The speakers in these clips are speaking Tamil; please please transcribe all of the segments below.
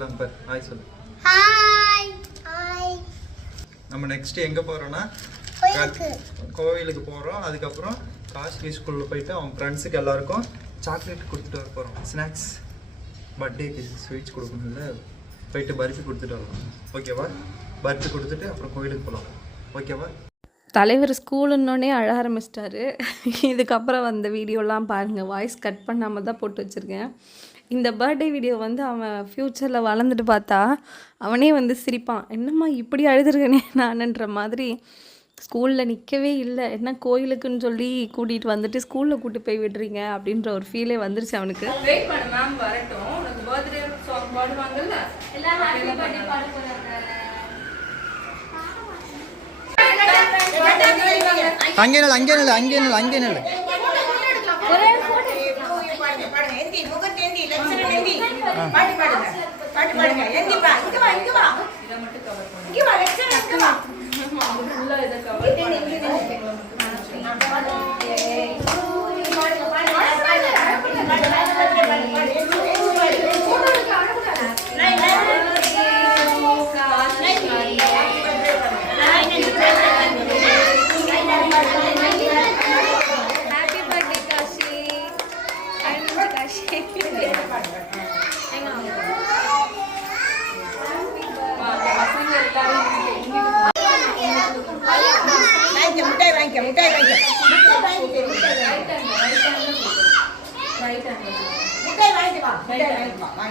ஹாய் சொல்லு. Hi hi. நம்ம நெக்ஸ்ட் எங்க போறோம்னா கோவிலுக்கு போறோம். அதுக்கப்புறம் காஷ்மீர் ஸ்கூல்ல போயிட்டு அவங்க ஃப்ரெண்ட்ஸுக்கு எல்லாருக்கும் சாக்லேட் கொடுத்துட்டு வர போறோம். ஸ்நாக்ஸ் பர்த்டேக்கு ஸ்வீட்ஸ் கொடுக்கணும்ல, போயிட்டு பர்ஃபி கொடுத்துட்டு வரலாம். ஓகேவா? பர்ஃபி கொடுத்துட்டு அப்புறம் கோவிலுக்கு போகலாம். ஓகேவா? தலைவர் ஸ்கூலுன்னொடனே அழ ஆரம்பிச்சிட்டாரு. இதுக்கப்புறம் வந்த வீடியோலாம் பாருங்கள், வாய்ஸ் கட் பண்ணாமல் தான் போட்டு வச்சுருக்கேன். இந்த பர்த்டே வீடியோ வந்து அவன் ஃப்யூச்சரில் வளர்ந்துட்டு பார்த்தா அவனே வந்து சிரிப்பான். என்னம்மா இப்படி அழுதுருக்கனே நானுன்ற மாதிரி. ஸ்கூலில் நிற்கவே இல்லை, என்ன கோயிலுக்குன்னு சொல்லி கூட்டிகிட்டு வந்துட்டு ஸ்கூலில் கூட்டி போய் விடுறீங்க அப்படின்ற ஒரு ஃபீலே வந்துருச்சு அவனுக்கு. வெயிட் பண்ணு, மேம் வரட்டும். உனக்கு பர்த்டே சாங் பாடுவாங்கல்ல, எல்லாம் ஹாப்பி பர்த்டே பாட போறாங்க. அங்கே நில்லு. ஒரே போட்டோ பாடுங்க. எந்தி முகத்தை எந்தி லட்சணம் எந்தி பாட்டு பாடுங்க. எந்தி வா, இங்க வா இத மட்டும் கவர் பண்ணு. இங்க வா லட்சணம் இங்க வா. ஃபுல்லா இத கவர் பண்ணு.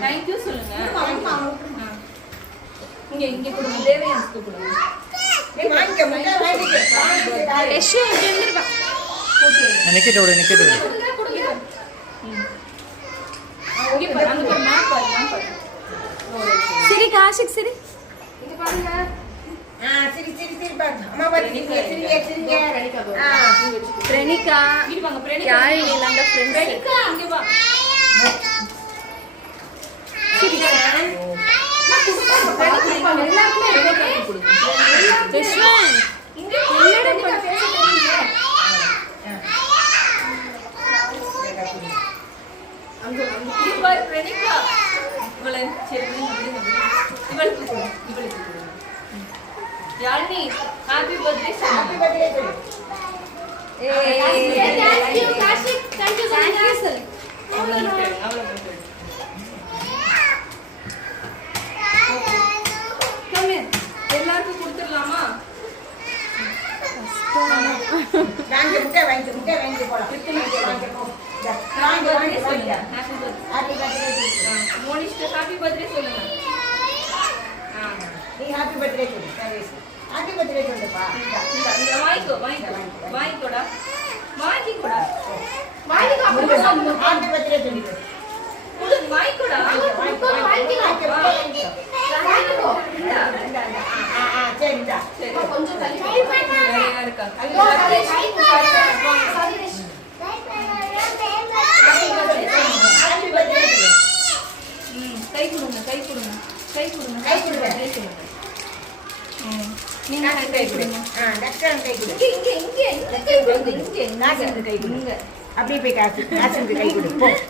Thank you சொல்லுங்க. இங்க கொடுங்க, தேவயான்ஸ்க்கு கொடுங்க. வாங்கிக்க முட்டாய் வாங்கிக்க. எஷே இங்க இருந்துப்பா. நிக்கேட் ஓடு. இங்க பாரு, அங்க பாரு, மேப் பாரு. சரி காஷிக் சரி. இங்க பாருங்க. சரி பாருங்க. அம்மா பாரு, நீங்க பிரணிகா இங்க வாங்க. பிரணிகா யாழினி நம்ம ஃப்ரெண்ட்ஸ். பிரணிகா இங்க வா. சரி Yazhini happy birthday. Happy birthday சொல்லு. Thank you Kashik. Thank you sir. எல்லாருக்கும் கொடுத்துடலாமா? மோனிஷ்க்கு ஹாப்பி பர்த்டே சொல்லுங்க. வாங்கிக்கோடா. கொஞ்சம் கை கொடுங்க. அப்படியே போய் காசுக்கு கை கொடு.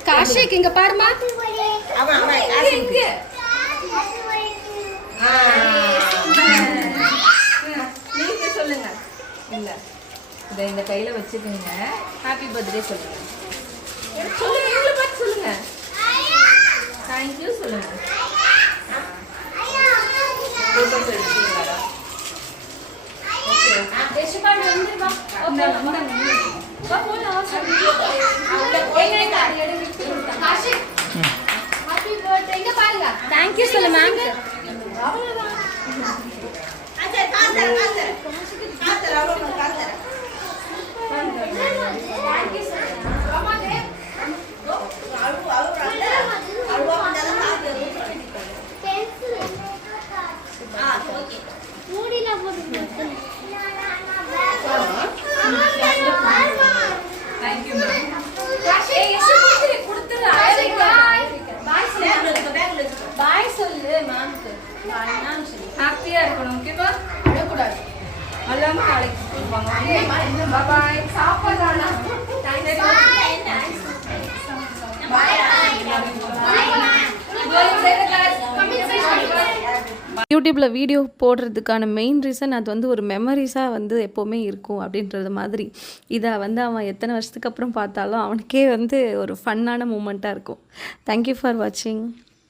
காஷிக் இங்க பாருமா. நீங்க சொல்லுங்க. இல்ல இத இந்த கையில வச்சுக்கோங்க. ஹாப்பி பர்த்டே சொல்லுங்க. சொல்லுங்க, நீங்களே பார்த்து சொல்லுங்க. தேங்க் யூ சொல்லுங்க. போட்டோஸ் எடுத்தீங்களா? ஓகே. தேஷபால் வந்து வா. வா போலாம். Kashik. Happy birthday. இங்க பாருங்க. தேங்க் யூ சொல்லு மேம். அவ்வளவுதான். மூடில போடுங்க. Thank you ma'am. ஏய் எஸ் கொடுத்துரு. பாய் சொல்லு மேம்க்கு. பாய் நான் சொல்லு. ஹாப்பியா இருக்கணும். ஓகேவா? அழக்கூடாது. அல்லாம நாளைக்கு ஸ்கூல் வாங்க. பாய். சாப்பிடறானா? Thanks. Bye. Bye. Going to the class. Come inside. யூடியூப்பில் வீடியோ போடுறதுக்கான மெயின் ரீசன் அது வந்து ஒரு மெமரிஸாக வந்து எப்போவுமே இருக்கும் அப்படின்றது மாதிரி. இதை வந்து அவன் எத்தனை வருஷத்துக்கு அப்புறம் பார்த்தாலும் அவனுக்கே வந்து ஒரு ஃபன்னான மூமெண்ட்டாக இருக்கும். தேங்க்யூ ஃபார் வாட்சிங்.